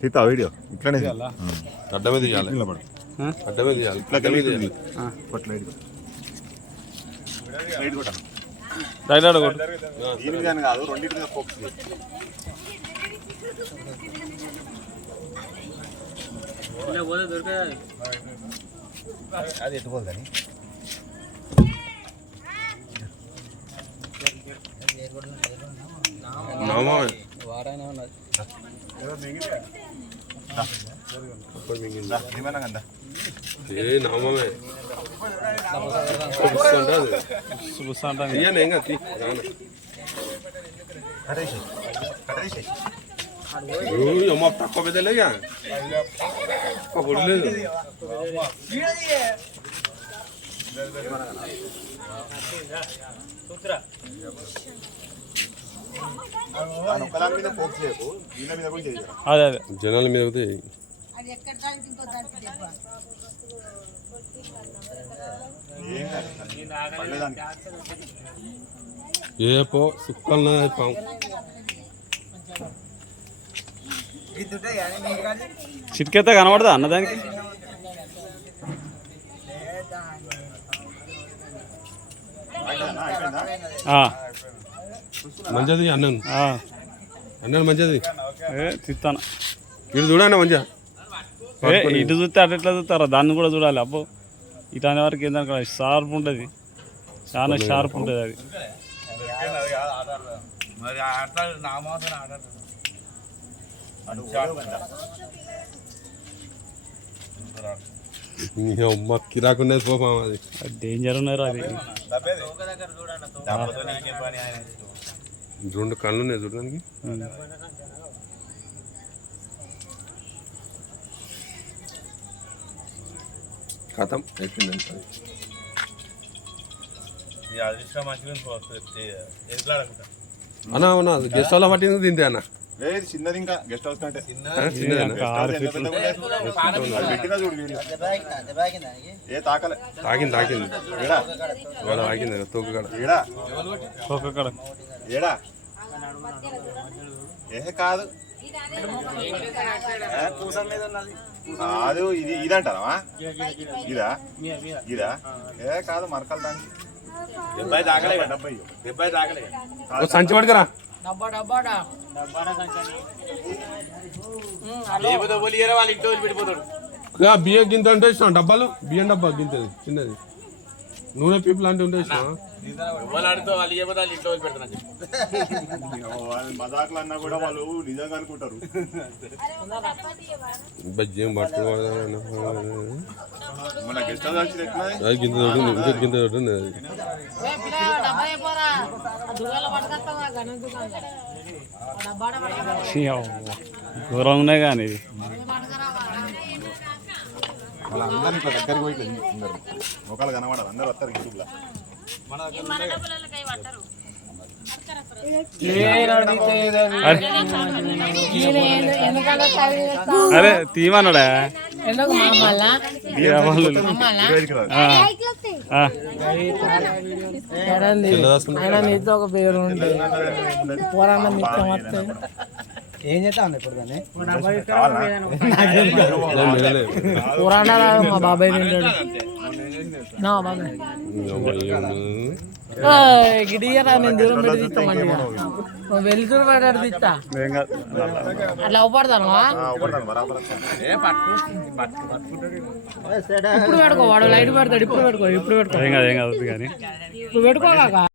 తీతా video ఇట్లానే అడ్డమే తీయాలి అడ్డమే తీయాలి అడ్డమే తీయాలి కాదు రెండింటి మీద ఫోకస్ అది ఎట్టుకోదని తక్కువ పెద్దలేగా లేదు అదే అదే జనాల మీద అయితే ఏ పో సుక్కల్ని పాము చిట్కెత్తే కనబడదా అన్నదానికి మంచిది అన్నాను అన్నాను మంచిది తిత్తాను ఇటు చూడండి మంచిగా ఇటు చూస్తే అటు ఎట్లా చూస్తారా దాన్ని కూడా చూడాలి అబ్బో ఇటు అనే వరకు ఏంటంటే షార్ప్ ఉంటుంది చాలా షార్ప్ ఉంటుంది అది అమ్మ కిరాకున్నది పోపా అది డేంజర్ ఉన్నారు అది రెండు కళ్ళు ఉన్నాయి చూడడానికి కథం అయిపోయింది అన్నా అవునా గెస్ట్ హౌస్ పట్టింది తింటే అన్న లేదు చిన్నది ఇంకా గెస్ట్ హౌస్ కంటే ఏ తాకలే తాకింది తాకింది తాకింది తోకక్కడ ఏడా ఏ కాదు కాదు ఇది ఇదంటారా ఇదా ఇదా ఏ కాదు మరకలు దానికి 70 తాకలే 70 తాకలే సంచి పట్టుకురా బియ్యం గింత అంటే ఇష్టం డబ్బాలు బియ్యం డబ్బా గింత చిన్నది నూనె పీపుల్ అంటే ఉంటే ఇష్టం మజాకులు అన్నా కూడా వాళ్ళు నిజంగా అనుకుంటారు బజ్జీం పట్టు మన గెస్ట్ హౌస్ గింత గింత అది ఘోరం ఉన్నాయి కానీ ఇది వాళ్ళందరినీ ఇంకా దగ్గరికి పోయి అందరు ఒకళ్ళు కనబడారు అందరు వస్తారు యూట్యూబ్లో అరే తీమన్నాడా ఒక పేరు ఏం చేస్తాను ఇప్పుడు దాన్ని పురాణ మా బాబాయ్ తింటాడు నా బాబాయ్ గిడియరా నేను దూరం పెట్టి తీస్తా మంచిగా వెళ్తురు పడాడు తీస్తా అట్లా అవపడతాను ఇప్పుడు పెట్టుకో వాడు లైట్ పడతాడు ఇప్పుడు పెట్టుకో ఏం కాదు కానీ ఇప్పుడు పెట్టుకోగా